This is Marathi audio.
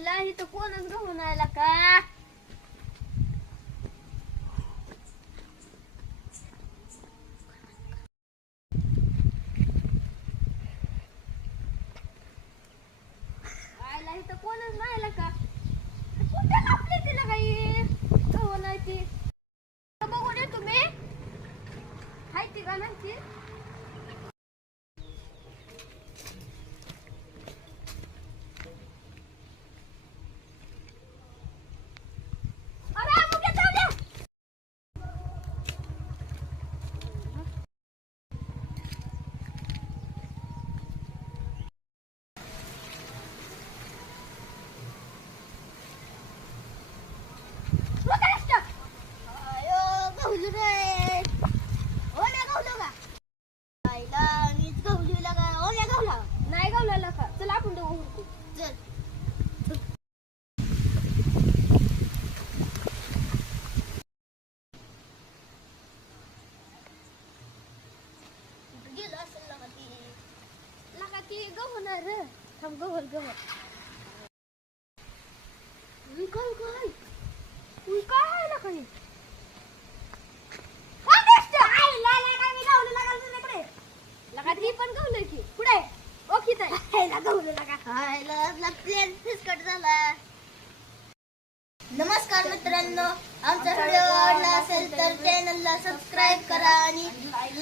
आईला इथं कोणच गहून आला का? आईला इथं कोणच नाही आला का? कुठे लपली तिला काही गहून आहे ती? बघून ये तुम्ही हाय ती का नाही ती? अरे मुके जाऊ द्या. नाही गावला का? चला आपण दोघं हुडकू. चल. गेलं असेल लगा ती. लगा ती गव्हणार रे. थांब गव्हर. काय आहे लगा हे? लगा ती पण गवलंय की. पुढे ओखीत आहे. फिसकट झाला. नमस्कार मित्रांनो, आमचा व्हिडिओ आवडला असेल तर चॅनलला सबस्क्राईब करा आणि लाईक